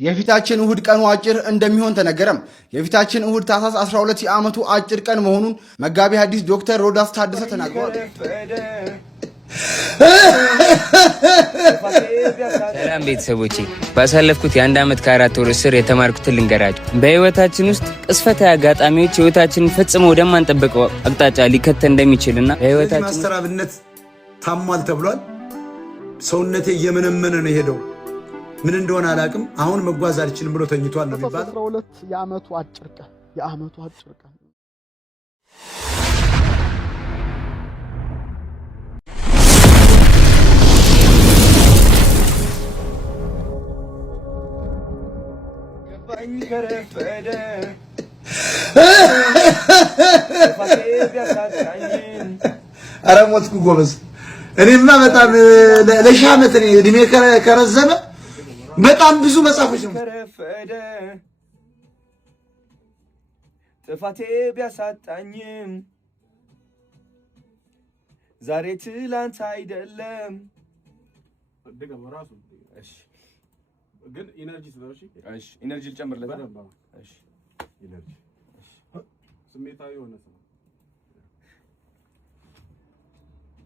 የፊታችን እሁድ ቀኑ አጭር እንደሚሆን ተነገረም። የፊታችን እሁድ ታኅሳስ 12 የዓመቱ አጭር ቀን መሆኑን መጋቢ ሐዲስ ዶክተር ሮዳስ ታደሰ ተናግረዋል። ሰላም ቤተሰቦቼ፣ ባሳለፍኩት የአንድ ዓመት ከ4 ወር እስር የተማርኩትን ልንገራችሁ። በህይወታችን ውስጥ ቅስፈታዊ አጋጣሚዎች ህይወታችንን ፈጽሞ ወደማንጠብቀው አቅጣጫ ሊከተል እንደሚችልና በህይወታችን ማስተራብነት ታሟል ተብሏል። ሰውነቴ እየመነመነ ነው የሄደው። ምን እንደሆነ አላቅም። አሁን መጓዝ አልችልም ብሎ ተኝቷል ነው የሚባለው። 12 የዓመቱ አጭር ቀን ኧረ ሞትኩ ጎበዝ። እኔማ በጣም ለሺህ ዓመት እድሜ ከረዘመ በጣም ብዙ መጽሐፎች ነው። ጥፋቴ ቢያሳጣኝም ዛሬ ትላንት አይደለም። ግን ኢነርጂ ስለሽ እሺ፣ ኢነርጂ ልጨምርለት። እሺ፣ ኢነርጂ ስሜታዊ ሆነ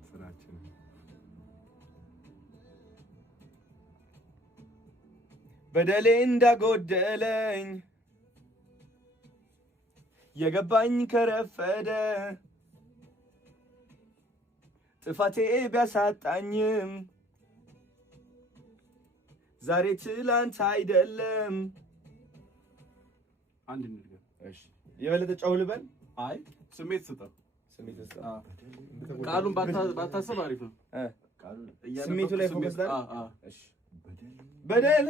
ስራችን በደሌ እንዳጎደለኝ የገባኝ ከረፈደ ጥፋቴ ቢያሳጣኝም ዛሬ ትላንት አይደለም። አንድ ነገር እሺ፣ የበለጠ ጫው ልበል። አይ ስሜት ስጠው። ቃሉን ባታሰብ አሪፍ ነው። ስሜቱ ላይ ፎከስ አድርግ። እሺ፣ በደሌ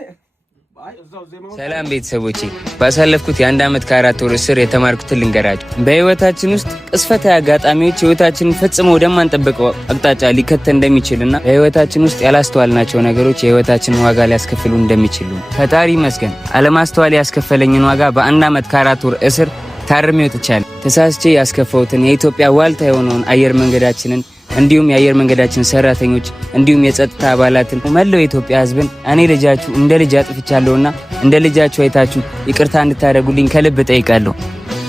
ሰላም ቤተሰቦቼ፣ ባሳለፍኩት የአንድ ዓመት ከ4 ወር እስር የተማርኩትን ልንገራችሁ። በህይወታችን ውስጥ ቅስፈታዊ አጋጣሚዎች ህይወታችንን ፈጽሞ ወደማንጠብቀው አቅጣጫ ሊከተል እንደሚችልና በህይወታችን ውስጥ ያላስተዋልናቸው ነገሮች የህይወታችንን ዋጋ ሊያስከፍሉ እንደሚችሉ ፈጣሪ ይመስገን። አለማስተዋል ያስከፈለኝን ዋጋ በአንድ ዓመት ከ4 ወር እስር ታርሜ ወጥቻለሁ። ተሳስቼ ያስከፈውትን የኢትዮጵያ ዋልታ የሆነውን አየር መንገዳችንን እንዲሁም የአየር መንገዳችን ሰራተኞች እንዲሁም የጸጥታ አባላትን መላው የኢትዮጵያ ህዝብን እኔ ልጃችሁ እንደ ልጅ አጥፍቻለሁና እንደ ልጃችሁ አይታችሁ ይቅርታ እንድታደርጉልኝ ከልብ ጠይቃለሁ።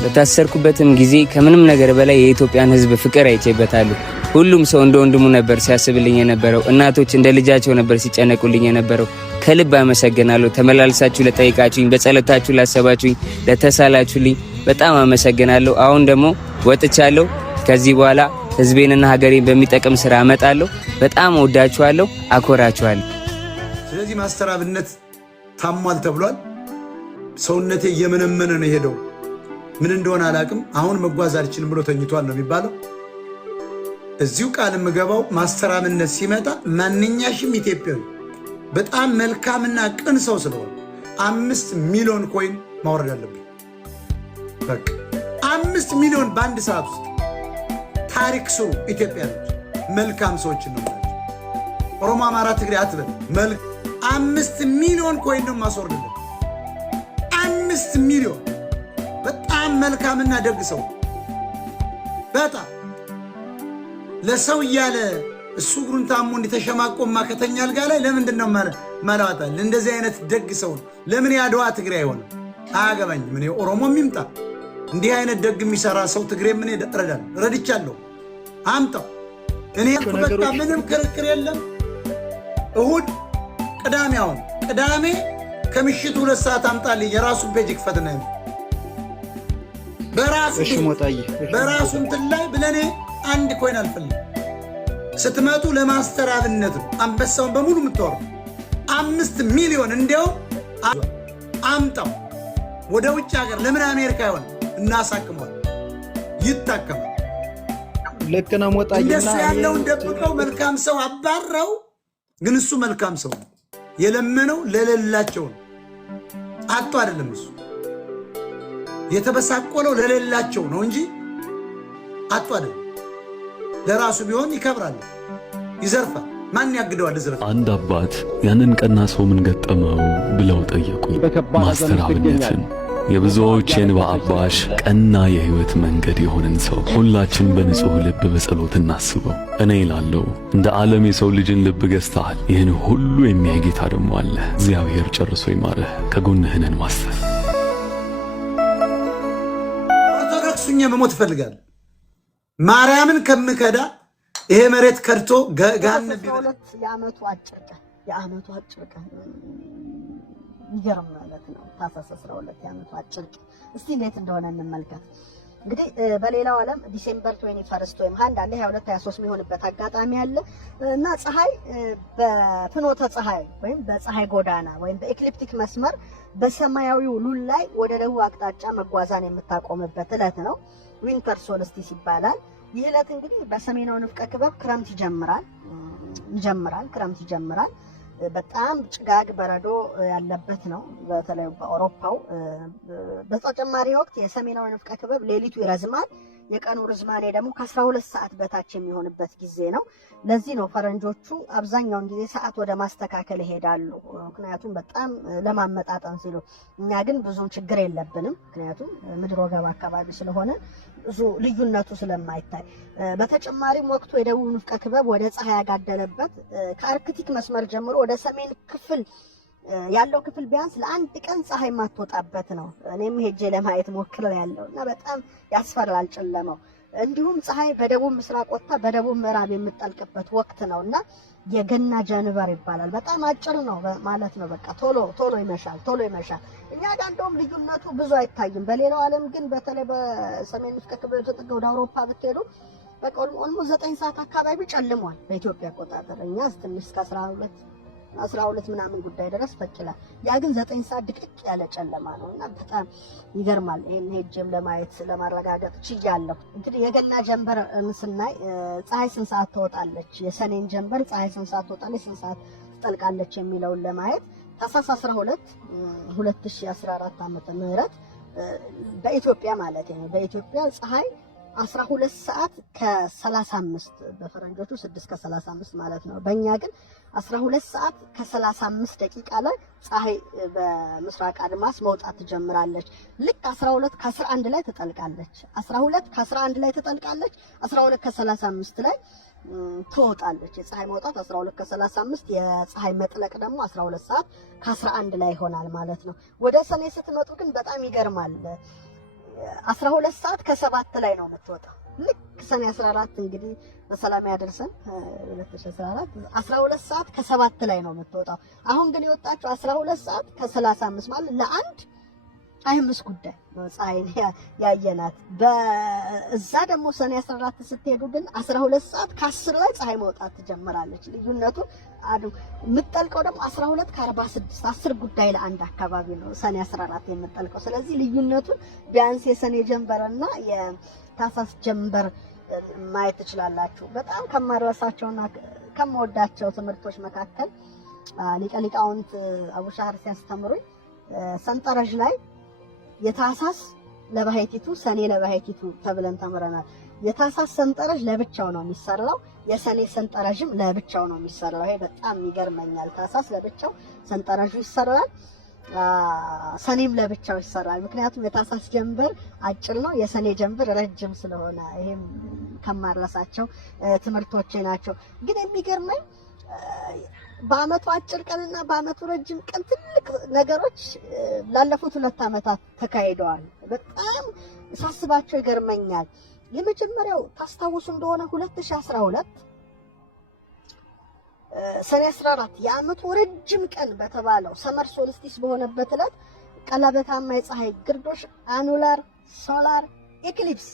በታሰርኩበትም ጊዜ ከምንም ነገር በላይ የኢትዮጵያን ህዝብ ፍቅር አይቼበታለሁ። ሁሉም ሰው እንደ ወንድሙ ነበር ሲያስብልኝ የነበረው። እናቶች እንደ ልጃቸው ነበር ሲጨነቁልኝ የነበረው። ከልብ አመሰግናለሁ። ተመላልሳችሁ ለጠይቃችሁኝ፣ በጸሎታችሁ ላሰባችሁኝ፣ ለተሳላችሁልኝ በጣም አመሰግናለሁ። አሁን ደግሞ ወጥቻለሁ። ከዚህ በኋላ ህዝቤንና ሀገሬን በሚጠቅም ስራ አመጣለሁ። በጣም ወዳችኋለሁ፣ አኮራችኋለሁ። ስለዚህ ማስተራብነት ታሟል ተብሏል። ሰውነቴ እየመነመነ ነው የሄደው። ምን እንደሆነ አላቅም። አሁን መጓዝ አልችልም ብሎ ተኝቷል ነው የሚባለው። እዚሁ ቃል የምገባው ማስተራብነት ሲመጣ ማንኛሽም ኢትዮጵያዊ በጣም መልካምና ቅን ሰው ስለሆነ 5 ሚሊዮን ኮይን ማውረድ አለብኝ። በቃ 5 ሚሊዮን በአንድ ሰዓት ውስጥ ታሪክ ስሩ። ኢትዮጵያኖች መልካም ሰዎች ነው ማለት ኦሮሞ፣ አማራ፣ ትግሬ አትበል። 5 ሚሊዮን ኮይን ነው ማስወርድለት። 5 ሚሊዮን በጣም መልካምና ደግ ሰው፣ በጣም ለሰው እያለ እሱ እግሩን ታሞ እንዲተሸማቆማ ከተኛ አልጋ ላይ ለምንድን ነው ማላዋጣል? እንደዚህ አይነት ደግ ሰው ለምን ያድዋ ትግሬ አይሆንም? አያገባኝም። እኔ ኦሮሞም ይምጣ እንዲህ አይነት ደግ የሚሰራ ሰው ትግሬ ምን እረዳለሁ፣ ረድቻለሁ። አምጣው። እኔ በቃ ምንም ክርክር የለም። እሁድ ቅዳሜ፣ አሁን ቅዳሜ ከምሽቱ 2 ሰዓት አምጣልኝ። የራሱ ፔጅ ክፈትና በራሱ እንትን ላይ ብለኔ አንድ ኮይን አልፈልግም። ስትመጡ ለማስተራብነት ነው አንበሳውን በሙሉ የምትወሩ 5 ሚሊዮን እንዲያውም አምጣው። ወደ ውጭ ሀገር ለምን አሜሪካ ይሆን እናሳክመዋል፣ ይታከማል። ለከና ሞጣ እንደሱ ያለውን ደብቀው መልካም ሰው አባረው። ግን እሱ መልካም ሰው ነው። የለመነው ለሌላቸው ነው። አጥቶ አይደለም። እሱ የተበሳቆለው ለሌላቸው ነው እንጂ አጥቶ አይደለም። ለራሱ ቢሆን ይከብራል፣ ይዘርፋል። ማን ያግደዋል? ዝርፍ። አንድ አባት ያንን ቀና ሰው ምን ገጠመው ብለው ጠየቁኝ። ማስተራብነትን የብዙዎች የእንባ አባሽ ቀና የሕይወት መንገድ የሆነን ሰው ሁላችን በንጹሕ ልብ በጸሎት እናስበው። እኔ እላለሁ እንደ ዓለም የሰው ልጅን ልብ ገዝተሃል። ይህን ሁሉ የሚያይ ጌታ ደግሞ አለ። እግዚአብሔር ጨርሶ ይማርህ። ከጎንህ ነን ማስተር። ኦርቶዶክሱኛ መሞት እፈልጋለሁ። ማርያምን ከምከዳ ይሄ መሬት ከድቶ ገሃነም ቢበላ የዓመቱ አጭር ቀን ይገርም ማለት ነው። ታኅሳስ 12 የዓመቱ አጭር ቀን እስቲ እንዴት እንደሆነ እንመልከት። እንግዲህ በሌላው ዓለም ዲሴምበር 21 ወይም 22 23 የሚሆንበት አጋጣሚ አለ እና ፀሐይ በፍኖተ ፀሐይ ወይም በፀሐይ ጎዳና ወይም በኤክሊፕቲክ መስመር በሰማያዊው ሉል ላይ ወደ ደቡብ አቅጣጫ መጓዛን የምታቆምበት ዕለት ነው። ዊንተር ሶልስቲስ ይባላል። ይህ ዕለት እንግዲህ በሰሜናዊ ንፍቀ ክበብ ክረምት ይጀምራል። በጣም ጭጋግ በረዶ ያለበት ነው፣ በተለይ በአውሮፓው። በተጨማሪ ወቅት የሰሜናዊ ንፍቀ ክበብ ሌሊቱ ይረዝማል። የቀኑ ርዝማኔ ደግሞ ከ12 ሰዓት በታች የሚሆንበት ጊዜ ነው። ለዚህ ነው ፈረንጆቹ አብዛኛውን ጊዜ ሰዓት ወደ ማስተካከል ይሄዳሉ፣ ምክንያቱም በጣም ለማመጣጠን ሲሉ። እኛ ግን ብዙም ችግር የለብንም፣ ምክንያቱም ምድረ ወገብ አካባቢ ስለሆነ ብዙ ልዩነቱ ስለማይታይ። በተጨማሪም ወቅቱ የደቡብ ንፍቀ ክበብ ወደ ፀሐይ ያጋደለበት ከአርክቲክ መስመር ጀምሮ ወደ ሰሜን ክፍል ያለው ክፍል ቢያንስ ለአንድ ቀን ፀሐይ የማትወጣበት ነው። እኔም ሄጄ ለማየት ሞክሬያለሁ እና በጣም ያስፈራል ጨለማው። እንዲሁም ፀሐይ በደቡብ ምስራቅ ወጥታ በደቡብ ምዕራብ የምትጠልቅበት ወቅት ነው እና የገና ጀንበር ይባላል። በጣም አጭር ነው ማለት ነው። በቃ ቶሎ ይመሻል። እኛ ጋር እንደውም ልዩነቱ ብዙ አይታይም። በሌላው ዓለም ግን በተለይ በሰሜን ንፍቀ ክበብ ወደ አውሮፓ ብትሄዱ በቃ ኦልሞስት 9 ሰዓት አካባቢ ጨልሟል በኢትዮጵያ አቆጣጠር። እኛ ትንሽ እስከ 12 ምናምን ጉዳይ ድረስ ፈቅላል። ያ ግን 9 ሰዓት ድቅቅ ያለ ጨለማ ነው እና በጣም ይገርማል። ይሄን ሄጄም ለማየት ለማረጋገጥ ችያለሁ። እንግዲህ የገና ጀንበር ስናይ ፀሐይ ስንት ሰዓት ትወጣለች፣ የሰኔን ጀንበር ፀሐይ ስንት ሰዓት ትወጣለች፣ ስንት ሰዓት ትጠልቃለች የሚለውን ለማየት ታኅሳስ 12 2014 ዓመተ ምህረት በኢትዮጵያ ማለት ነው። በኢትዮጵያ ፀሐይ 12 ሰዓት ከ35 በፈረንጆቹ 6 ከ35 ማለት ነው። በእኛ ግን 12 ሰዓት ከ35 ደቂቃ ላይ ፀሐይ በምስራቅ አድማስ መውጣት ትጀምራለች። ልክ 12 ከ11 ላይ ትጠልቃለች። 12 ከ11 ላይ ትጠልቃለች። 12 ከ35 ላይ ትወጣለች። የፀሐይ መውጣት 12 ከ35፣ የፀሐይ መጥለቅ ደግሞ 12 ሰዓት ከ11 ላይ ይሆናል ማለት ነው። ወደ ሰኔ ስትመጡ ግን በጣም ይገርማል። 12 ሰዓት ከ7 ላይ ነው የምትወጣው። ልክ ሰኔ 14 እንግዲህ በሰላም ያደርሰን 2014 12 ሰዓት ከ7 ላይ ነው የምትወጣው። አሁን ግን የወጣችው 12 ሰዓት ከ35 ማለት ለአንድ 25 ጉዳይ ነው ፀሐይን ያየናት። በዛ ደግሞ ሰኔ 14 ስትሄዱ ግን 12 ሰዓት ከ10 ላይ ፀሐይ መውጣት ትጀምራለች። ልዩነቱ የምትጠልቀው ደግሞ 12 ከ46 10 ጉዳይ ለአንድ አካባቢ ነው ሰኔ 14 የምትጠልቀው። ስለዚህ ልዩነቱን ቢያንስ የሰኔ ጀንበርና የታኅሳስ ጀንበር ማየት ትችላላችሁ። በጣም ከማረሳቸውና ከመወዳቸው ትምህርቶች መካከል ሊቀ ሊቃውንት አቡሻህር ሲያስተምሩኝ ሰንጠረዥ ላይ የታኅሳስ ለባሕቲቱ ሰኔ ለባሕቲቱ ተብለን ተምረናል። የታኅሳስ ሰንጠረዥ ለብቻው ነው የሚሰራው፣ የሰኔ ሰንጠረዥም ለብቻው ነው የሚሰራው። ይሄ በጣም ይገርመኛል። ታኅሳስ ለብቻው ሰንጠረዡ ይሰራል፣ ሰኔም ለብቻው ይሰራል። ምክንያቱም የታኅሳስ ጀንበር አጭር ነው፣ የሰኔ ጀንበር ረጅም ስለሆነ ይሄም ከማረሳቸው ትምህርቶቼ ናቸው። ግን የሚገርመኝ በአመቱ አጭር ቀንና በአመቱ ረጅም ቀን ትልቅ ነገሮች ላለፉት 2 ዓመታት ተካሂደዋል። በጣም ሳስባቸው ይገርመኛል። የመጀመሪያው ታስታውሱ እንደሆነ 2012 ሰኔ 14 የአመቱ ረጅም ቀን በተባለው ሰመር ሶልስቲስ በሆነበት ዕለት ቀለበታማ የፀሐይ ግርዶሽ አኑላር ሶላር ኤክሊፕስ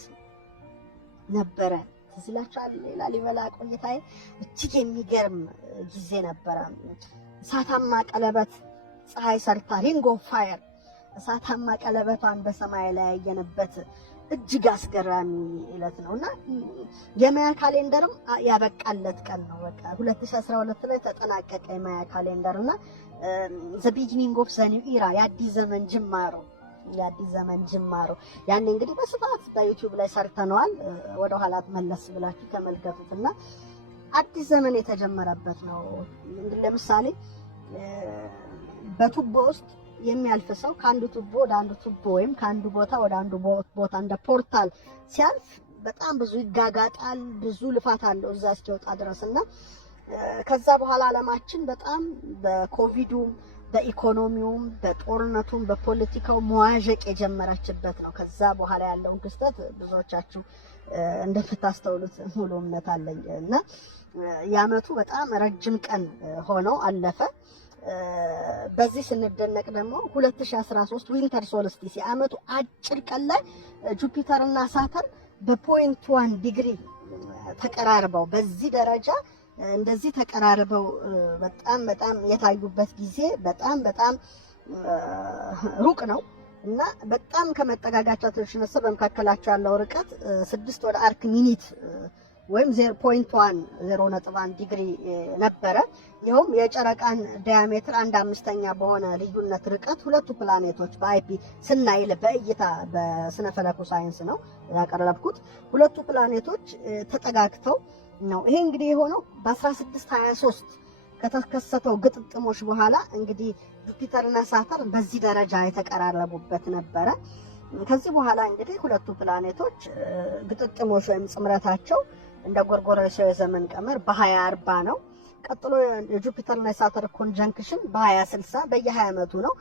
ነበረ። ትዝላችኋል? ላሊበላ ቆይታዬ እጅግ የሚገርም ጊዜ ነበረ። እሳታማ ቀለበት ፀሐይ ሰርታ ሪንግ ኦፍ ፋየር እሳታማ ቀለበቷን በሰማይ ላይ ያየንበት እጅግ አስገራሚ ዕለት ነውና የማያ ካሌንደርም ያበቃለት ቀን ነው። በቃ 2012 ላይ ተጠናቀቀ የማያ ካሌንደርና ዘ ቢጊኒንግ ኦፍ ዘ ኒው ኢራ የአዲስ ዘመን ጅማሮ ያኔ እንግዲህ በስፋት በዩቲዩብ ላይ ሰርተነዋል። ወደ ኋላ መለስ ብላችሁ ተመልከቱትና አዲስ ዘመን የተጀመረበት ነው። ለምሳሌ በቱቦ ውስጥ የሚያልፍ ሰው ከአንዱ ቱቦ ወደ አንዱ ቱቦ ወይም ከአንዱ ቦታ ወደ አንዱ ቦታ እንደ ፖርታል ሲያልፍ በጣም ብዙ ይጋጋጣል፣ ብዙ ልፋት አለው እዛ እስኪወጣ ድረስና ከዛ በኋላ ዓለማችን በጣም በኮቪዱም በኢኮኖሚውም በጦርነቱም በፖለቲካው መዋዠቅ የጀመረችበት ነው። ከዛ በኋላ ያለውን ክስተት ብዙዎቻችሁ እንደምታስተውሉት ሙሉ እምነት አለኝ እና የዓመቱ በጣም ረጅም ቀን ሆኖ አለፈ። በዚህ ስንደነቅ ደግሞ 2013 ዊንተር ሶልስቲስ የዓመቱ አጭር ቀን ላይ ጁፒተር እና ሳተርን በ0.1 ዲግሪ ተቀራርበው በዚህ ደረጃ እንደዚህ ተቀራርበው በጣም የታዩበት ጊዜ በጣም ሩቅ ነው እና በጣም ከመጠጋጋቸው ተነሳ በመካከላቸው ያለው ርቀት 6 ወደ አርክ ሚኒት ወይም 0.1 ዲግሪ ነበረ። ይኸውም የጨረቃን ዲያሜትር 1/5ኛ በሆነ ልዩነት ርቀት ሁለቱ ፕላኔቶች በአይፒ ስናይል በእይታ በስነ ፈለኩ ሳይንስ ነው ያቀረብኩት። ሁለቱ ፕላኔቶች ተጠጋግተው ነው። ይሄ እንግዲህ የሆነው በ1623 ከተከሰተው ግጥጥሞች በኋላ እንግዲህ ጁፒተርና ሳተርን በዚህ ደረጃ የተቀራረቡበት ነበረ። ከዚህ በኋላ እንግዲህ ሁለቱ ፕላኔቶች ግጥጥሞች ወይም ጽምረታቸው እንደ ጎርጎሮሳዊ የዘመን ቀመር በ2040 ነው። ቀጥሎ የጁፒተርና የሳተርን ኮንጀንክሽን በ2060 በየ20 ዓመቱ ነው።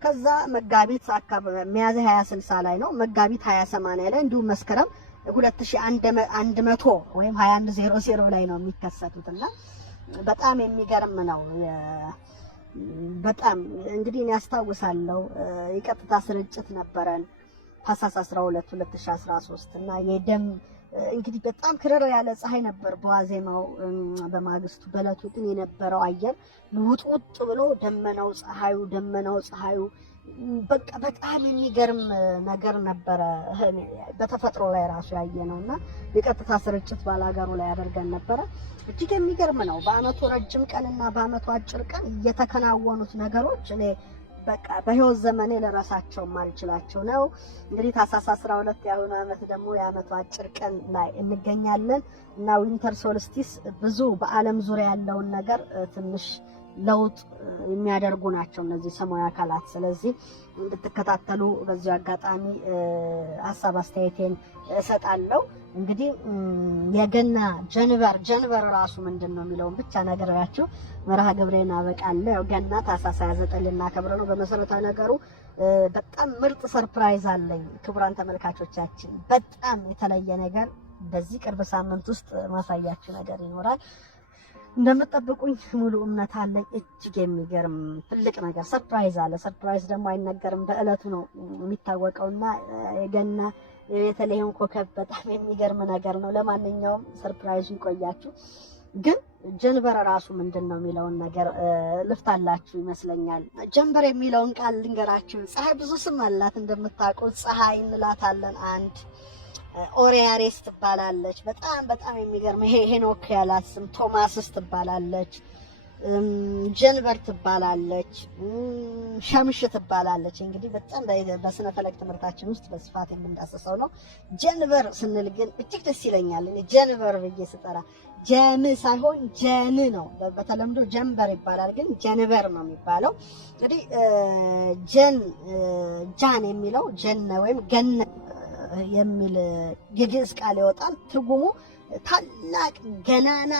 ከዛ መጋቢት አካባቢ ሚያዝያ 2060 ላይ ነው። መጋቢት 2080 ላይ እንዲሁም መስከረም 2100 ወይም 2100 ላይ ነው የሚከሰቱትና በጣም የሚገርም ነው። በጣም እንግዲህ እኔ ያስታውሳለሁ የቀጥታ ስርጭት ነበረን ታህሳስ 12 2013 እና የደም እንግዲህ በጣም ክረር ያለ ፀሐይ ነበር በዋዜማው። በማግስቱ በለቱ ግን የነበረው አየር ውጥውጥ ብሎ ደመናው ፀሐዩ በቃ በጣም የሚገርም ነገር ነበረ። በተፈጥሮ ላይ ራሱ ያየነውና የቀጥታ ስርጭት ባላገሩ ላይ ያደርገን ነበረ። እጅግ የሚገርም ነው። በአመቱ ረጅም ቀንና በአመቱ አጭር ቀን የተከናወኑት ነገሮች እኔ በቃ በህይወት ዘመኔ ለራሳቸው ማልችላቸው ነው። እንግዲህ ታህሳስ 12 ያሁኑ አመት ደግሞ የአመቱ አጭር ቀን ላይ እንገኛለን እና ዊንተር ሶልስቲስ ብዙ በዓለም ዙሪያ ያለውን ነገር ትንሽ ለውጥ የሚያደርጉ ናቸው እነዚህ ሰማያዊ አካላት። ስለዚህ እንድትከታተሉ በዚህ አጋጣሚ ሀሳብ አስተያየቴን እሰጣለሁ። እንግዲህ የገና ጀንበር ራሱ ምንድነው የሚለውን ብቻ ነገራችሁ መርሃ ግብሬን አበቃለሁ። ያው ገና ታህሳስ 29 ልናከብር ነው። በመሰረታዊ ነገሩ በጣም ምርጥ ሰርፕራይዝ አለኝ ክቡራን ተመልካቾቻችን። በጣም የተለየ ነገር በዚህ ቅርብ ሳምንት ውስጥ ማሳያችሁ ነገር ይኖራል። እንደምትጠብቁኝ ሙሉ እምነት አለኝ። እጅግ የሚገርም ትልቅ ነገር ሰርፕራይዝ አለ። ሰርፕራይዝ ደግሞ አይነገርም፣ በእለቱ ነው የሚታወቀውና የገና የቤተልሔም ኮከብ በጣም የሚገርም ነገር ነው። ለማንኛውም ሰርፕራይዙ ይቆያችሁ። ግን ጀንበር ራሱ ምንድነው የሚለውን ነገር ልፍታላችሁ ይመስለኛል። ጀንበር የሚለውን ቃል ልንገራችሁ። ፀሐይ ብዙ ስም አላት እንደምታውቁት። ፀሐይ እንላታለን አንድ ኦሪያሬስ ትባላለች። በጣም የሚገርም ይሄ ሄኖክ ያላት ስም ቶማስስ ትባላለች። ጀንበር ትባላለች። ሸምሽ ትባላለች። እንግዲህ በጣም በስነ ፈለክ ትምህርታችን ውስጥ በስፋት የምንዳሰሰው ነው። ጀንበር ስንል ግን እጅግ ደስ ይለኛል። እኔ ጀንበር ብዬ ስጠራ ጀም ሳይሆን ጀን ነው። በተለምዶ ጀንበር ይባላል፣ ግን ጀንበር ነው የሚባለው። እንግዲህ ጃን የሚለው ጀነ ወይም ገነ የሚል የግዕዝ ቃል ይወጣል። ትርጉሙ ታላቅ ገናና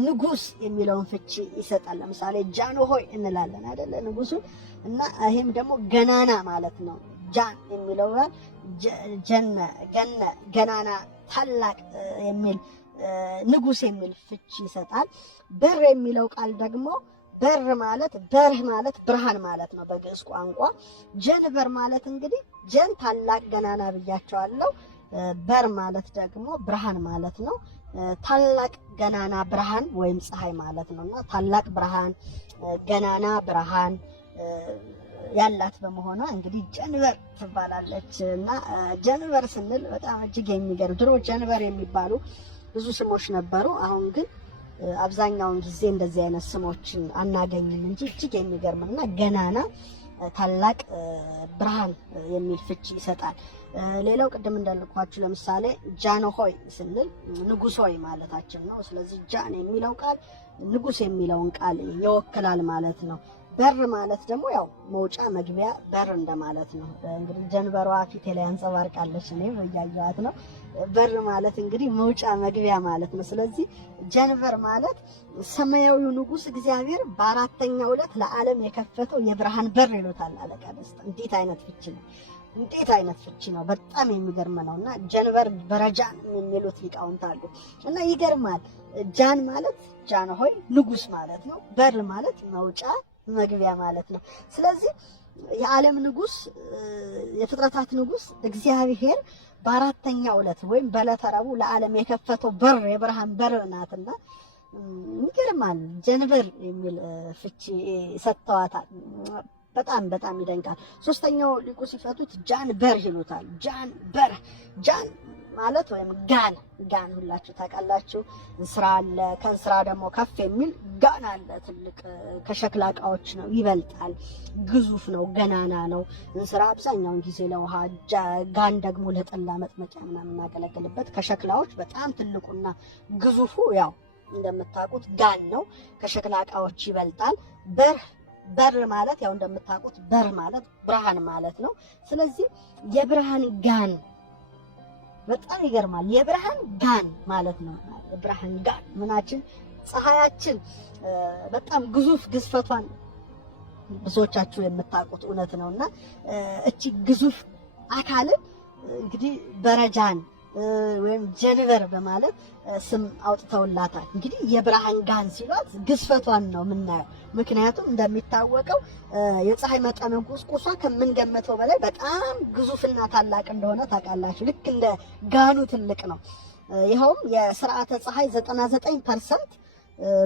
ንጉስ የሚለውን ፍቺ ይሰጣል። ለምሳሌ ጃንሆይ እንላለን አይደለ ንጉሱ፣ እና ይሄም ደግሞ ገናና ማለት ነው። ጃን የሚለው ገናና ታላቅ የሚል ንጉስ የሚል ፍቺ ይሰጣል። በር የሚለው ቃል ደግሞ በርህ ማለት ብርሃን ማለት ነው በግዕዝ ቋንቋ። ጀንበር ማለት እንግዲህ ጀን ታላቅ ገናና ብያቸዋለሁ። በር ማለት ደግሞ ብርሃን ማለት ነው። ታላቅ ገናና ብርሃን ወይም ፀሐይ ማለት ነውና ታላቅ ብርሃን ገናና ብርሃን ያላት በመሆኗ እንግዲህ ጀንበር ትባላለች። እና ጀንበር ስንል በጣም እጅግ የሚገርም ድሮ ጀንበር የሚባሉ ብዙ ስሞች ነበሩ። አሁን ግን አብዛኛውን ጊዜ እንደዚህ አይነት ስሞችን አናገኝም እንጂ እጅግ የሚገርምና ገናና ታላቅ ብርሃን የሚል ፍቺ ይሰጣል። ሌላው ቅድም እንዳልኳችሁ ለምሳሌ ጃንሆይ ስንል ንጉስ ሆይ ማለታችን ነው። ስለዚህ ጃን የሚለው ቃል ንጉስ የሚለውን ቃል ይወክላል ማለት ነው። በር ማለት ደግሞ ያው መውጫ መግቢያ በር እንደማለት ነው። እንግዲህ ጀንበሯ ፊቴ ላይ አንጸባርቃለች፣ እኔም እያየኋት ነው። በር ማለት እንግዲህ መውጫ መግቢያ ማለት ነው። ስለዚህ ጀንበር ማለት ሰማያዊው ንጉሥ እግዚአብሔር በአራተኛው ዕለት ለዓለም የከፈተው የብርሃን በር ይሉታል አለቃ ደስታ። እንዴት አይነት ፍቺ ነው! እንዴት አይነት ፍቺ ነው! በጣም የሚገርም ነውና ጀንበር በረጃን የሚሉት ሊቃውንት አሉ እና ይገርማል። ጃን ማለት ጃን ሆይ ንጉሥ ማለት ነው። በር ማለት መውጫ መግቢያ ማለት ነው። ስለዚህ የዓለም ንጉሥ የፍጥረታት ንጉሥ እግዚአብሔር በአራተኛው ዕለት ወይም በዕለተ ረቡዕ ለዓለም የከፈተው በር የብርሃን በር ናትና ይገርማል። ጀንበር የሚል ፍቺ ሰጥተዋታል። በጣም በጣም ይደንቃል። ሶስተኛው ሊቁ ሲፈቱት ጃን በር ይሉታል። ጃን በር ጃን ማለት ወይም ጋን ሁላችሁ ታውቃላችሁ። እንስራ አለ፣ ከእንስራ ደግሞ ከፍ የሚል ጋን አለ። ትልቅ ከሸክላ እቃዎች ነው፣ ይበልጣል፣ ግዙፍ ነው፣ ገናና ነው። እንስራ አብዛኛውን ጊዜ ለውሃ፣ ጋን ደግሞ ለጠላ መጥመቂያ ምናምን እናገለግልበት። ከሸክላዎች በጣም ትልቁና ግዙፉ ያው እንደምታውቁት ጋን ነው፣ ከሸክላ እቃዎች ይበልጣል። በር ማለት ያው እንደምታውቁት በር ማለት ብርሃን ማለት ነው። ስለዚህ የብርሃን ጋን በጣም ይገርማል። የብርሃን ጋን ማለት ነው። የብርሃን ጋን ምናችን ፀሐያችን በጣም ግዙፍ ግዝፈቷን ብዙዎቻችሁ የምታውቁት እውነት ነውና እቺ ግዙፍ አካልን እንግዲህ በረጃን ወይም ጀንበር በማለት ስም አውጥተውላታል። እንግዲህ የብርሃን ጋን ሲሏት ግዝፈቷን ነው የምናየው። ምክንያቱም እንደሚታወቀው የፀሐይ መጠነ ቁስቁሷ ከምንገምተው በላይ በጣም ግዙፍና ታላቅ እንደሆነ ታውቃላችሁ። ልክ እንደ ጋኑ ትልቅ ነው። ይኸውም የስርዓተ ፀሐይ 99%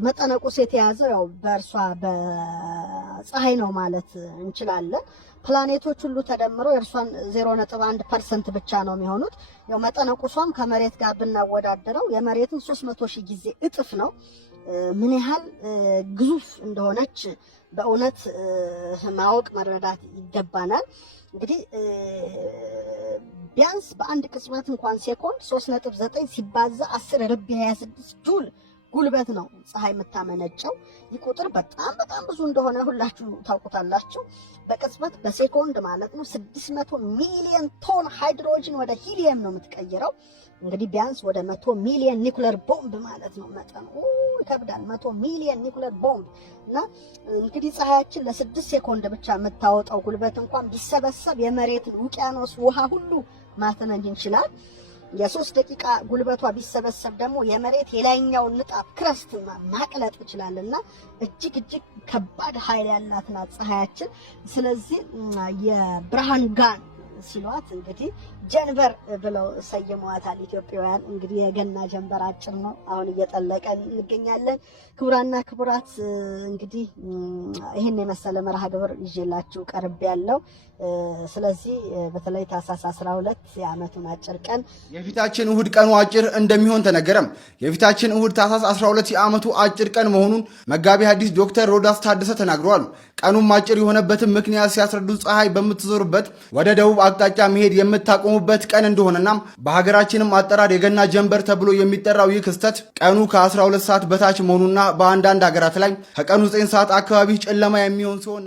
መጠነ ቁስ የተያዘው ያው በእርሷ በፀሐይ ነው ማለት እንችላለን። ፕላኔቶች ሁሉ ተደምረው የእርሷን 0.1% ብቻ ነው የሚሆኑት። ያው መጠነ ቁሷም ከመሬት ጋር ብናወዳደረው የመሬትን 300,000 ጊዜ እጥፍ ነው። ምን ያህል ግዙፍ እንደሆነች በእውነት ማወቅ መረዳት ይገባናል። እንግዲህ ቢያንስ በአንድ ቅጽበት እንኳን ሴኮንድ 3.9 ሲባዛ 10 ርቢ 26 ጁል ጉልበት ነው ፀሐይ የምታመነጨው። ይህ ቁጥር በጣም በጣም ብዙ እንደሆነ ሁላችሁ ታውቁታላችሁ። በቅጽበት በሴኮንድ ማለት ነው 600 ሚሊዮን ቶን ሃይድሮጅን ወደ ሂሊየም ነው የምትቀይረው። እንግዲህ ቢያንስ ወደ 100 ሚሊዮን ኒኩለር ቦምብ ማለት ነው መጠኑ። ይከብዳል 100 ሚሊዮን ኒኩለር ቦምብ እና እንግዲህ ፀሐያችን ለ6 ሴኮንድ ብቻ የምታወጣው ጉልበት እንኳን ቢሰበሰብ የመሬትን ውቅያኖስ ውሃ ሁሉ ማተነን ይችላል። የ3 ደቂቃ ጉልበቷ ቢሰበሰብ ደግሞ የመሬት የላይኛውን ንጣፍ ክረስት ማቅለጥ ይችላልና እጅግ እጅግ ከባድ ኃይል ያላት ናት ፀሐያችን። ስለዚህ የብርሃን ጋን ሲሏት እንግዲህ ጀንበር ብለው ሰይመዋታል ኢትዮጵያውያን። እንግዲህ የገና ጀንበር አጭር ነው፣ አሁን እየጠለቀ እንገኛለን። ክቡራና ክቡራት እንግዲህ ይህን የመሰለ መርሃ ግብር ይዤላችሁ ቀርብ ያለው። ስለዚህ በተለይ ታኅሳስ 12 የዓመቱን አጭር ቀን የፊታችን እሁድ ቀኑ አጭር እንደሚሆን ተነገረም። የፊታችን እሁድ ታኅሳስ 12 የዓመቱ አጭር ቀን መሆኑን መጋቢ ሐዲስ ዶክተር ሮዳስ ታደሰ ተናግረዋል። ቀኑም አጭር የሆነበትን ምክንያት ሲያስረዱ ፀሐይ በምትዞርበት ወደ ደቡብ አቅጣጫ መሄድ የምታቆሙበት ቀን እንደሆነና በሀገራችንም አጠራር የገና ጀንበር ተብሎ የሚጠራው ይህ ክስተት ቀኑ ከ12 ሰዓት በታች መሆኑና በአንዳንድ ሀገራት ላይ ከቀኑ 9 ሰዓት አካባቢ ጨለማ የሚሆን ሲሆን